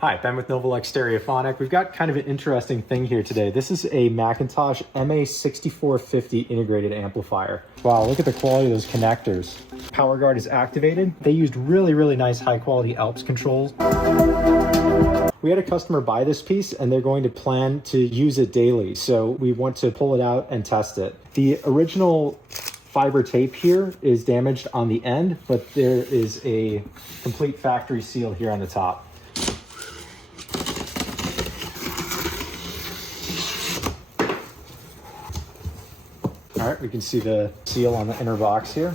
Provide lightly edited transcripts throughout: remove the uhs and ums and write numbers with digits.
Hi, Ben with Novalex Stereophonic. We've got kind of an interesting thing here today. This is a McIntosh MA6450 integrated amplifier. Wow, look at the quality of those connectors. Power guard is activated. They used really nice high quality Alps controls. We had a customer buy this piece and they're going to plan to use it daily. So we want to pull it out and test it. The original fiber tape here is damaged on the end, but there is a complete factory seal here on the top. All right, we can see the seal on the inner box here.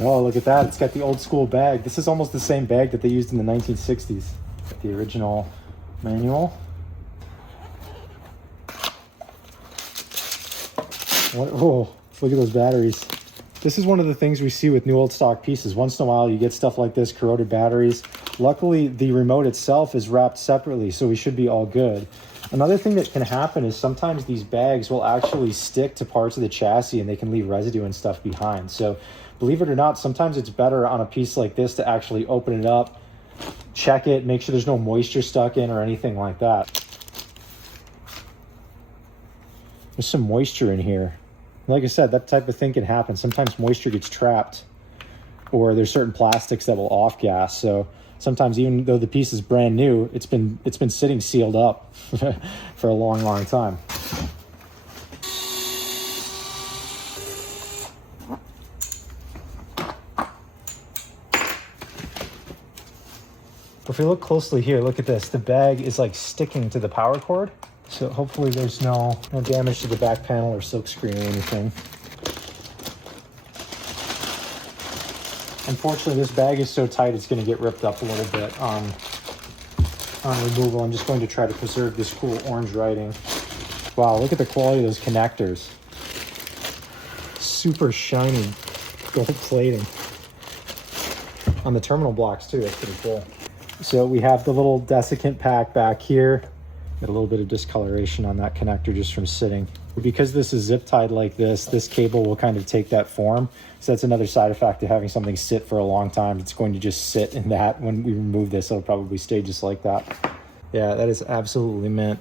Oh, look at that. It's got the old school bag. This is almost the same bag that they used in the 1960s. The original manual. Oh, look at those batteries. This is one of the things we see with new old stock pieces. Once in a while you get stuff like this, corroded batteries. Luckily, the remote itself is wrapped separately, so we should be all good. Another thing that can happen is sometimes these bags will actually stick to parts of the chassis and they can leave residue and stuff behind. So believe it or not, sometimes it's better on a piece like this to actually open it up, check it, make sure there's no moisture stuck in or anything like that. There's some moisture in here. Like I said, that type of thing can happen. Sometimes moisture gets trapped, or there's certain plastics that will off gas. So sometimes, even though the piece is brand new, it's been sitting sealed up for a long time. If we look closely here, look at this. The bag is like sticking to the power cord. So hopefully there's no damage to the back panel or silk screen or anything. Unfortunately, this bag is so tight it's going to get ripped up a little bit on removal. I'm just going to try to preserve this cool orange writing. Wow, look at the quality of those connectors. Super shiny gold plating. On the terminal blocks too, that's pretty cool. So we have the little desiccant pack back here. Got a little bit of discoloration on that connector just from sitting. Because this is zip tied like this cable will kind of take that form. So that's another side effect of having something sit for a long time. It's going to just sit in that. When we remove this, it'll probably stay just like that. Yeah, that is absolutely mint.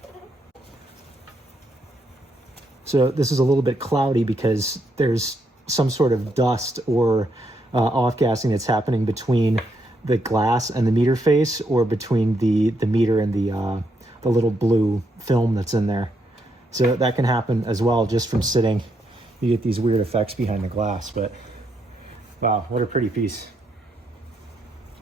So this is a little bit cloudy because there's some sort of dust or off-gassing that's happening between the glass and the meter face, or between the meter and the little blue film that's in there. So that can happen as well just from sitting. You get these weird effects behind the glass, but wow, what a pretty piece.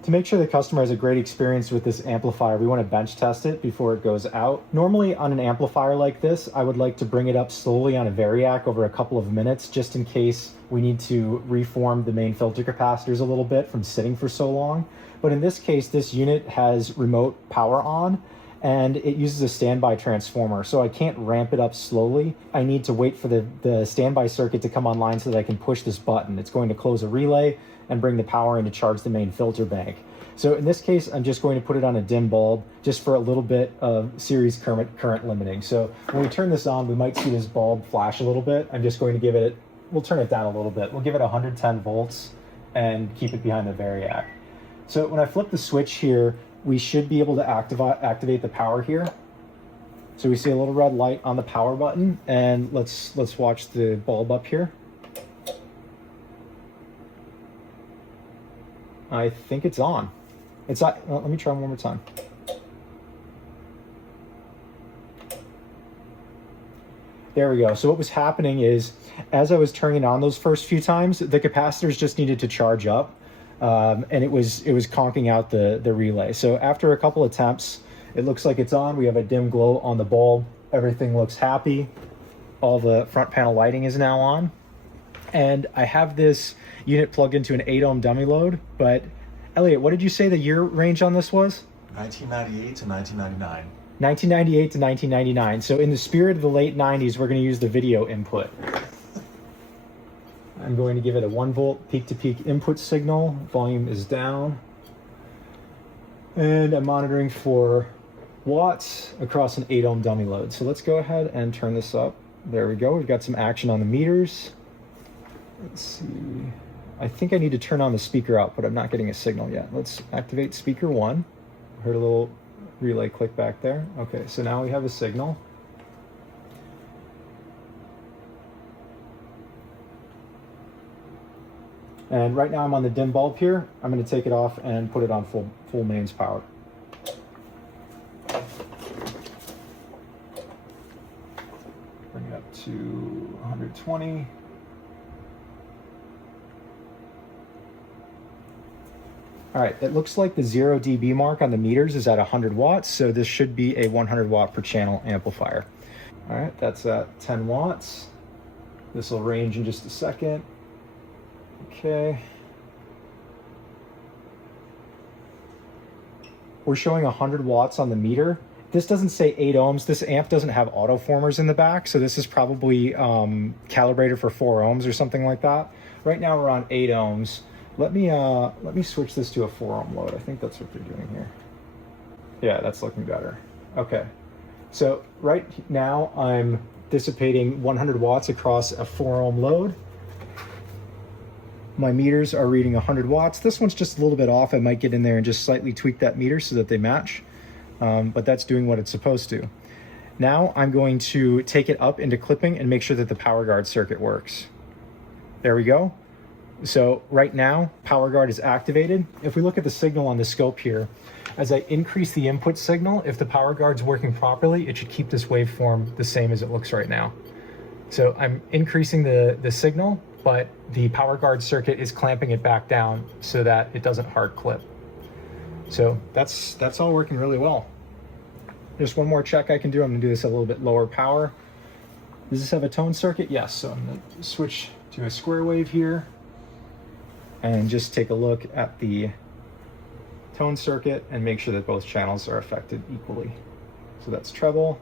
To make sure the customer has a great experience with this amplifier, we want to bench test it before it goes out. Normally on an amplifier like this, I would like to bring it up slowly on a Variac over a couple of minutes, just in case we need to reform the main filter capacitors a little bit from sitting for so long. But in this case, this unit has remote power on, and it uses a standby transformer, so I can't ramp it up slowly. I need to wait for the standby circuit to come online so that I can push this button. It's going to close a relay and bring the power in to charge the main filter bank. So in this case, I'm just going to put it on a dim bulb just for a little bit of series current limiting. So when we turn this on, we might see this bulb flash a little bit. I'm just going to give it, we'll turn it down a little bit. We'll give it 110 volts and keep it behind the Variac. So when I flip the switch here, we should be able to activate the power here. So we see a little red light on the power button, and let's watch the bulb up here. I think it's on. It's not. Well, let me try one more time. There we go. So what was happening is, as I was turning on those first few times, the capacitors just needed to charge up. And it was conking out the relay. So after a couple attempts, it looks like it's on. We have a dim glow on the bulb. Everything looks happy. All the front panel lighting is now on. And I have this unit plugged into an 8 ohm dummy load. But Elliot, what did you say the year range on this was? 1998 to 1999. 1998 to 1999. So in the spirit of the late 90s, we're going to use the video input. I'm going to give it a 1 volt peak-to-peak input signal. Volume is down. And I'm monitoring for watts across an 8 ohm dummy load. So let's go ahead and turn this up. There we go. We've got some action on the meters. Let's see. I think I need to turn on the speaker output. I'm not getting a signal yet. Let's activate speaker 1. Heard a little relay click back there. Okay, so now we have a signal. And right now I'm on the dim bulb here. I'm going to take it off and put it on full mains power. Bring it up to 120. All right, it looks like the 0 dB mark on the meters is at 100 watts, so this should be a 100 watt per channel amplifier. All right, that's at 10 watts. This will range in just a second. Okay. We're showing 100 watts on the meter. This doesn't say 8 ohms. This amp doesn't have autoformers in the back, so this is probably calibrated for 4 ohms or something like that. Right now we're on 8 ohms. Let me switch this to a 4 ohm load. I think that's what they're doing here. Yeah, that's looking better. Okay. So right now I'm dissipating 100 watts across a 4 ohm load. My meters are reading 100 watts. This one's just a little bit off. I might get in there and just slightly tweak that meter so that they match, but that's doing what it's supposed to. Now I'm going to take it up into clipping and make sure that the power guard circuit works. There we go. So right now, power guard is activated. If we look at the signal on the scope here, as I increase the input signal, if the power guard's working properly, it should keep this waveform the same as it looks right now. So I'm increasing the signal, but the power guard circuit is clamping it back down so that it doesn't hard clip. So that's all working really well. Just one more check I can do. I'm gonna do this a little bit lower power. Does this have a tone circuit? Yes, so I'm gonna switch to a square wave here and just take a look at the tone circuit and make sure that both channels are affected equally. So that's treble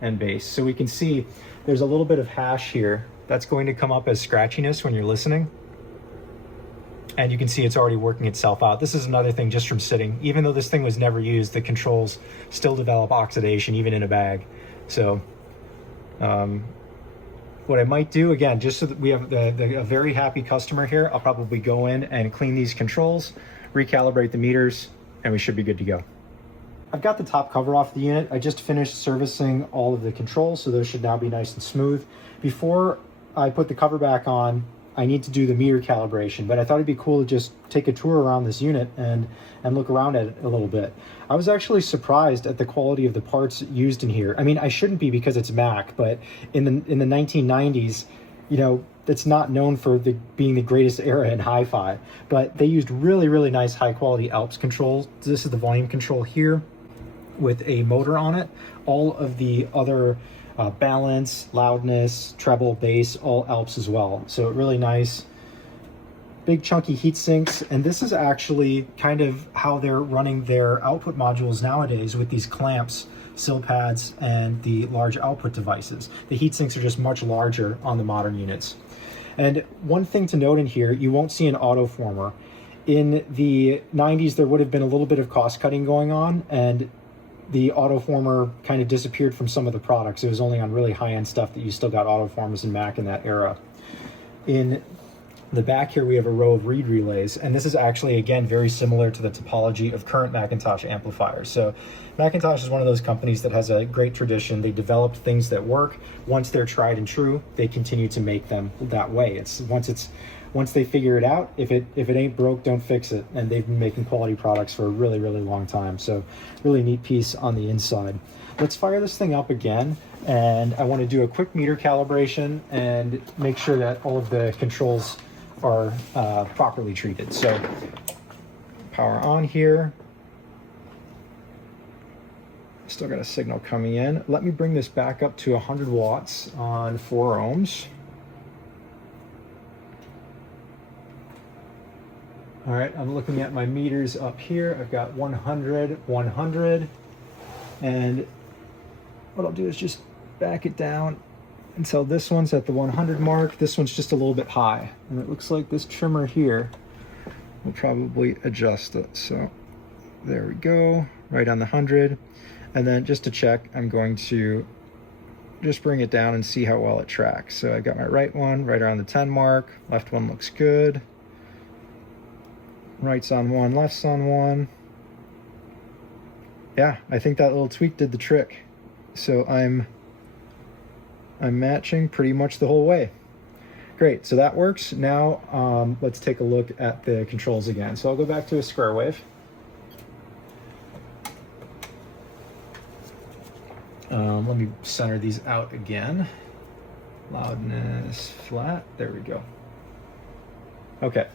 and bass. So we can see there's a little bit of hash here. That's going to come up as scratchiness when you're listening. And you can see it's already working itself out. This is another thing just from sitting. Even though this thing was never used, the controls still develop oxidation even in a bag. So what I might do, again, just so that we have a very happy customer here, I'll probably go in and clean these controls, recalibrate the meters, and we should be good to go. I've got the top cover off the unit. I just finished servicing all of the controls, so those should now be nice and smooth. Before I put the cover back on, I need to do the meter calibration, but I thought it'd be cool to just take a tour around this unit and look around at it a little bit. I was actually surprised at the quality of the parts used in here. I mean, I shouldn't be because it's Mac, but in the 1990s, you know, it's not known for being the greatest era in hi-fi, but they used really, really nice high quality Alps controls. This is the volume control here with a motor on it. All of the other balance, loudness, treble, bass, all Alps as well. So really nice, big chunky heat sinks. And this is actually kind of how they're running their output modules nowadays with these clamps, sill pads, and the large output devices. The heat sinks are just much larger on the modern units. And one thing to note in here, you won't see an autoformer. In the 90s, there would have been a little bit of cost cutting going on, and the autoformer kind of disappeared from some of the products. It was only on really high-end stuff that you still got autoformers in Mac in that era. In the back here, we have a row of reed relays, and this is actually, again, very similar to the topology of current McIntosh amplifiers. So McIntosh is one of those companies that has a great tradition. They developed things that work. Once they're tried and true, they continue to make them that way. Once they figure it out, if it ain't broke, don't fix it. And they've been making quality products for a really, really long time. So really neat piece on the inside. Let's fire this thing up again. And I want to do a quick meter calibration and make sure that all of the controls are properly treated. So power on here. Still got a signal coming in. Let me bring this back up to 100 watts on 4 ohms. All right, I'm looking at my meters up here. I've got 100, 100, and what I'll do is just back it down until this one's at the 100 mark. This one's just a little bit high, and it looks like this trimmer here will probably adjust it. So there we go. right on the 100. And then just to check, I'm going to just bring it down and see how well it tracks. So I got my right one right around the 10 mark. Left one looks good. Right's on 1, left's on 1. Yeah, I think that little tweak did the trick. So I'm matching pretty much the whole way. Great, so that works. Now let's take a look at the controls again. So I'll go back to a square wave. Let me center these out again. Loudness, flat, there we go. Okay,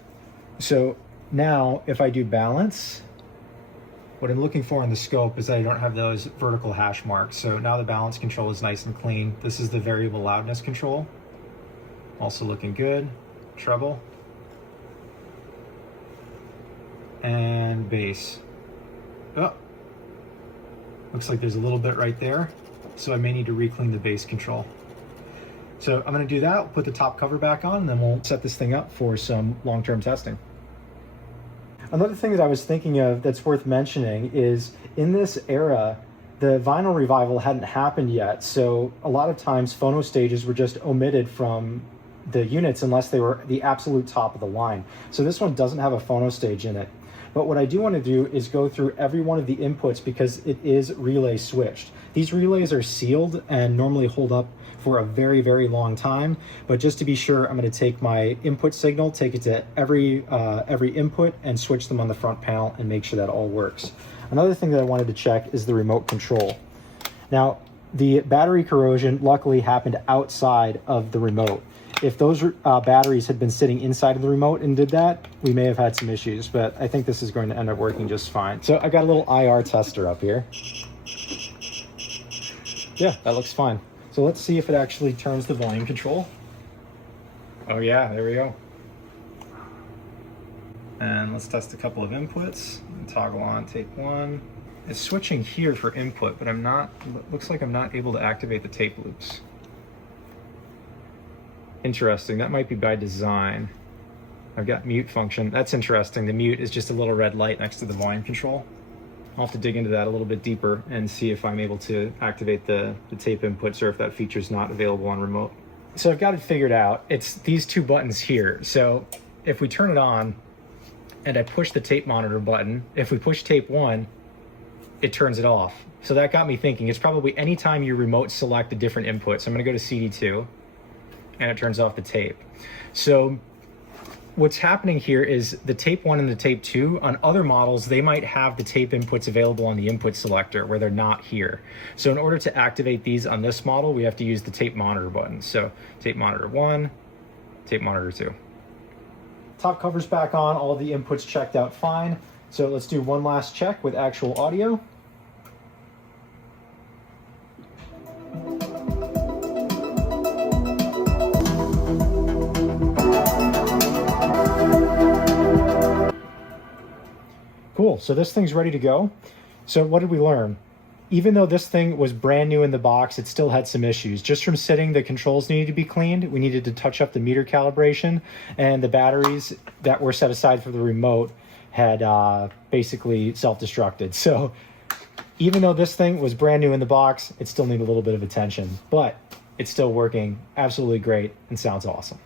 so now if I do balance, what I'm looking for in the scope is that I don't have those vertical hash marks. So now the balance control is nice and clean. This is the variable loudness control. Also looking good. Treble. And bass. Oh, looks like there's a little bit right there. So I may need to re-clean the bass control. So I'm gonna do that, I'll put the top cover back on, and then we'll set this thing up for some long-term testing. Another thing that I was thinking of that's worth mentioning is in this era, the vinyl revival hadn't happened yet. So a lot of times phono stages were just omitted from the units unless they were the absolute top of the line. So this one doesn't have a phono stage in it. But what I do want to do is go through every one of the inputs because it is relay switched. These relays are sealed and normally hold up for a very, very long time. But just to be sure, I'm going to take my input signal, take it to every input and switch them on the front panel and make sure that all works. Another thing that I wanted to check is the remote control. Now, the battery corrosion luckily happened outside of the remote. If those batteries had been sitting inside of the remote and did that, we may have had some issues, but I think this is going to end up working just fine. So I got a little IR tester up here. Yeah, that looks fine. So let's see if it actually turns the volume control. Oh yeah, there we go. And let's test a couple of inputs. Toggle on tape 1. It's switching here for input, but looks like I'm not able to activate the tape loops. Interesting, that might be by design. I've got mute function. That's interesting. The mute is just a little red light next to the volume control. I'll have to dig into that a little bit deeper and see if I'm able to activate the tape inputs or if that feature's not available on remote. So I've got it figured out. It's these two buttons here. So if we turn it on and I push the tape monitor button, if we push tape 1, it turns it off. So that got me thinking, it's probably anytime you remote select a different input. So I'm gonna go to CD2 and it turns off the tape. So what's happening here is the tape 1 and the tape 2, on other models, they might have the tape inputs available on the input selector where they're not here. So in order to activate these on this model, we have to use the tape monitor button. So tape monitor 1, tape monitor 2. Top cover's back on, all the inputs checked out fine. So let's do one last check with actual audio. Cool, so this thing's ready to go. So what did we learn? Even though this thing was brand new in the box, it still had some issues. Just from sitting, the controls needed to be cleaned. We needed to touch up the meter calibration, and the batteries that were set aside for the remote had basically self-destructed. So even though this thing was brand new in the box, it still needed a little bit of attention, but it's still working absolutely great and sounds awesome.